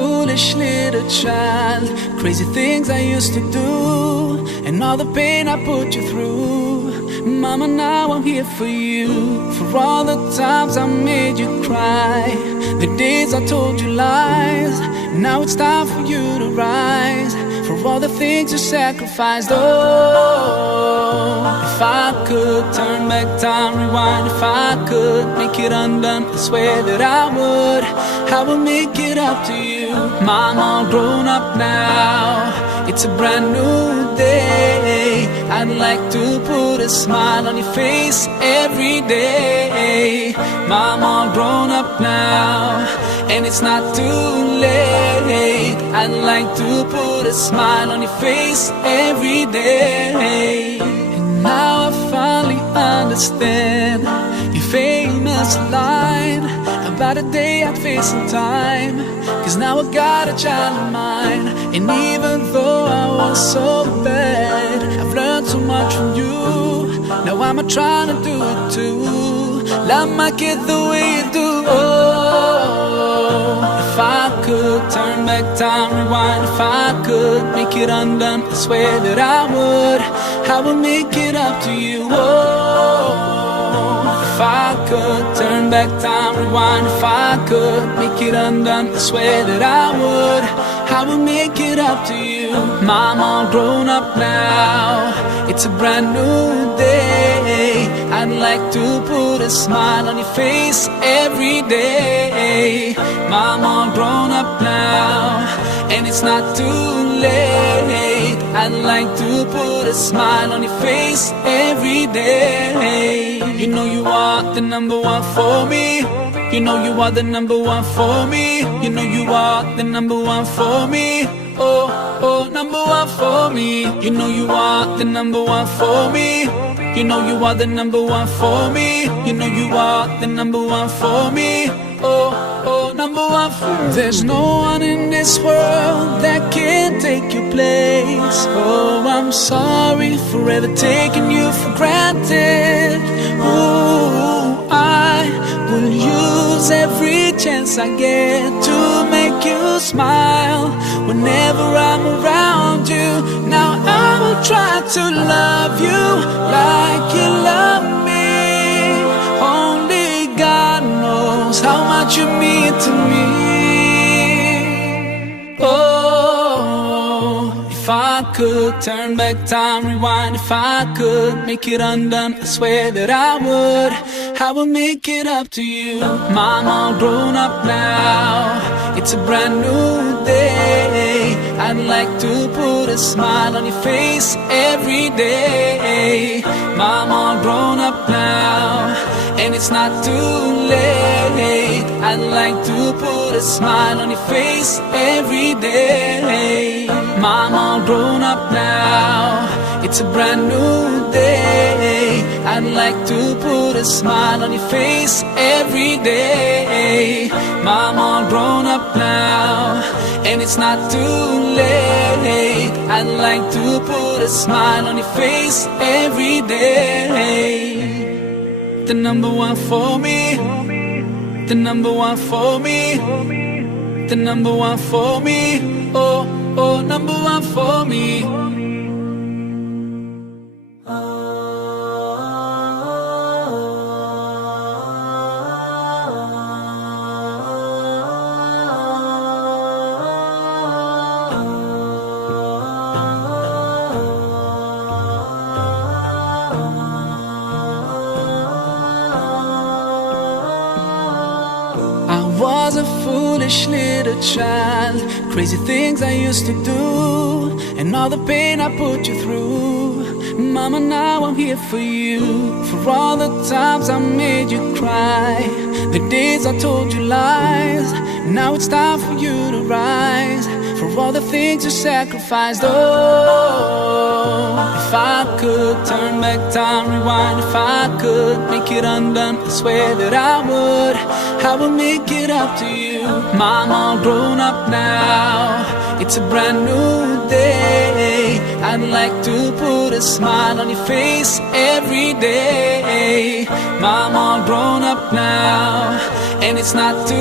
foolish little child. Crazy things I used to do, and all the pain I put you through. Mama, now I'm here for you. For all the times I made you cry, the days I told you lies. Now it's time for you to rise. For all the things you sacrificed. Oh, if I could turn back time, rewind. If I could make it undone, I swear that I would make it up to you. Mom, all grown up now, it's a brand new day. I'd like to put a smile on your face every day. Mom, all grown up now, and it's not too late. I'd like to put a smile on your face every day. And now I finally understand your famous line about a day I'd face in time. Cause now I got a child of mine, and even though I was so bad, I've learned so much from you. Now I'm trying to do it too. Love my kid the way you do. Oh, if I could turn back time, rewind. If I could make it undone, I swear that I would make it up to you. Oh, if I could turn back time, rewind. If I could make it undone, I swear that I would make it up to you. Mom, all grown up now, it's a brand new day. I'd like to put a smile on your face every day. Mom, all grown up now, and it's not too late. I'd like to put a smile on your face every day. You know you are the number one for me. You know you are the number one for me. You know you are the number one for me. Oh, oh, number one for me. You know you are the number one for me. You know you are the number one for me. You know you are the number one for me. Oh, oh, number one for me. There's no one in this world that can take your place. Oh, I'm sorry for ever taking you for granted. Ooh, I will use every chance I get to make you smile whenever I'm around you. Now I will try to love you like you love me. Only God knows how much you mean to me. Oh, if I could turn back time, rewind. If I could make it undone, I swear that I would make it up to you. Mom, all grown up now, it's a brand new day. I'd like to put a smile on your face every day. Mom, all grown up now, and it's not too late. I'd like to put a smile on your face every day. Mom, all grown up now, it's a brand new day. I'd like to put a smile on your face every day. Mom, all grown up now, and it's not too late. I'd like to put a smile on your face every day. The number one for me. The number one for me. The number one for me. Oh, oh, number one for me. Was a foolish little child. Crazy things I used to do, and all the pain I put you through. Mama, now I'm here for you. For all the times I made you cry, the days I told you lies. Now it's time for you to rise. For all the things you sacrificed. Oh, if I could turn back time, rewind. If I could make it undone, I swear that I would make it up to you. Mom, all grown up now, it's a brand new day. I'd like to put a smile on your face every day. Mom, all grown up now, and it's not too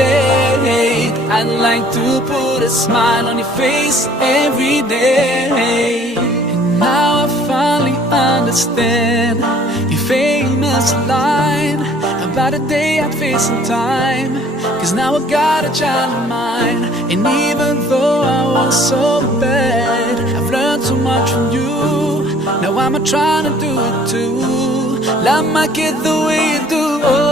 late. I'd like to put a smile on your face every day. And now I finally understand your famous line about a day I'd face in time. Cause now I got a child of mine, and even though I was so bad, I've learned so much from you. Now I'm trying to do it too. Love my kid the way you do. Oh,